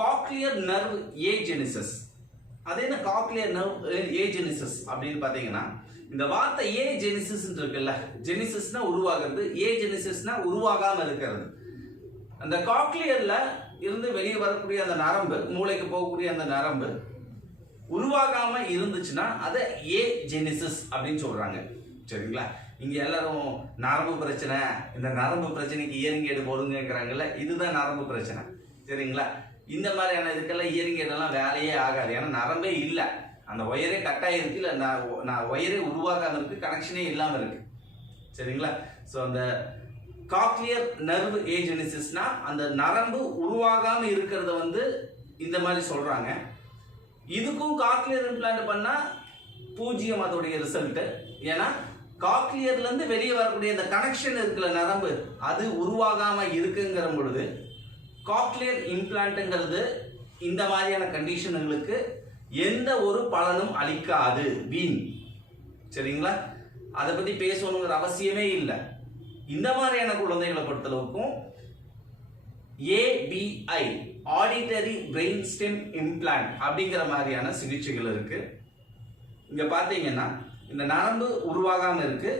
Cochlear nerve ஏஜெனிசஸ் அது என்ன cochlear nerve ஏஜெனிசஸ் அப்படின்னு பார்த்தீங்கன்னா இந்த வார்த்தை ஏ ஜெனிசிஸ் இருக்குல்ல ஜெனிசிஸ்னா உருவாகிறது ஏ ஜெனிசிஸ்னா இருக்கிறது. அந்த காக்லியர்ல இருந்து வெளியே வரக்கூடிய அந்த நரம்பு மூளைக்கு போகக்கூடிய அந்த நரம்பு உருவாகாம இருந்துச்சுன்னா அதை ஏ ஜெனிசிஸ் அப்படின்னு சொல்றாங்க. சரிங்களா? இங்க எல்லாரும் நரம்பு பிரச்சனை இந்த நரம்பு பிரச்சனைக்கு இயரிங் ஏடு போடுங்கிறாங்கல்ல இதுதான் நரம்பு பிரச்சனை. சரிங்களா? இந்த மாதிரியான இதுக்கெல்லாம் இயரிங் இதெல்லாம் வேலையே ஆகாது. ஏன்னா நரம்பே இல்லை. அந்த ஒயரே கட்டாக இருக்கு இல்லை நான் நான் ஒயரே உருவாகாம இருக்கு கனெக்ஷனே இல்லாமல் இருக்கு. சரிங்களா? ஸோ அந்த காக்லியர் நர்வு ஏஜெனிசிஸ்னா அந்த நரம்பு உருவாகாமல் இருக்கிறத வந்து இந்த மாதிரி சொல்கிறாங்க இதுக்கும் காக்லியர் இம்ப்ளான்ட் பண்ணால் பூஜ்ஜியம் அதோடைய ரிசல்ட்டு ஏன்னா காக்லியர்லேருந்து வெளியே வரக்கூடிய அந்த கனெக்ஷன் இருக்கிற நரம்பு அது உருவாகாமல் இருக்குங்கிற பொழுது காக்லியர் இம்ப்ளான்ட்டுங்கிறது இந்த மாதிரியான கண்டிஷனுங்களுக்கு எந்த ஒரு பலனும் அளிக்காது. வீண் சரிங்களா? அதை பற்றி பேசணுங்கிற அவசியமே இல்லை. இந்த மாதிரியான குழந்தைகளை பொறுத்தளவுக்கும் ABI auditory brain stem implant அப்படிங்கிற மாதிரியான சிகிச்சைகள் இருக்கு. இங்க பாத்தீங்கன்னா இந்த நரம்பு உருவாகாம இருக்கு.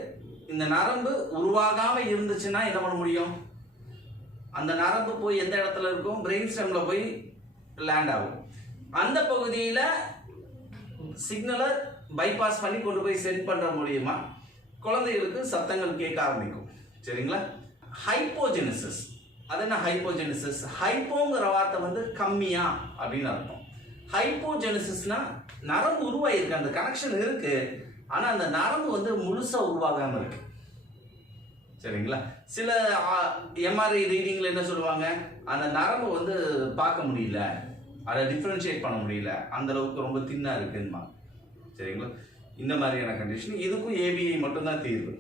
இந்த நரம்பு உருவாகாம இருந்துச்சுன்னா என்ன பண்ண முடியும்? அந்த நரம்பு போய் எந்த இடத்துல இருக்கும்? பிரெயின் ஸ்டெம்ல போய் லேண்ட் ஆகும். அந்த பகுதியில் சிக்னலை பைபாஸ் பண்ணி கொண்டு போய் சென்ட் பண்ணுற மூலியமா குழந்தைகளுக்கு சத்தங்கள் கேட்க ஆரம்பிக்கும். சரிங்களா? ஹைப்போஜெனிசிஸ் அது என்ன ஹைப்போஜெனிசிஸ் ஹைப்போங்கிற வார்த்தை வந்து கம்மியா அப்படின்னு அர்த்தம். ஹைப்போஜெனிசிஸ்னா நரம்பு உருவாயிருக்கு அந்த கனெக்ஷன் இருக்கு. ஆனால் அந்த நரம்பு வந்து முழுசாக உருவாகாமல் இருக்குது சரிங்களா? சில எம்ஆர்ஐ ரீடிங்ல என்ன சொல்லுவாங்க? அந்த நரம்பு வந்து பார்க்க முடியல. அதை டிஃப்ரென்ஷியேட் பண்ண முடியல. அந்த அளவுக்கு ரொம்ப தின்னா இருக்குன்னு சரிங்களா? இந்த மாதிரியான கண்டிஷன் இதுக்கும் ஏபிஐ மட்டும்தான் தீர்வு.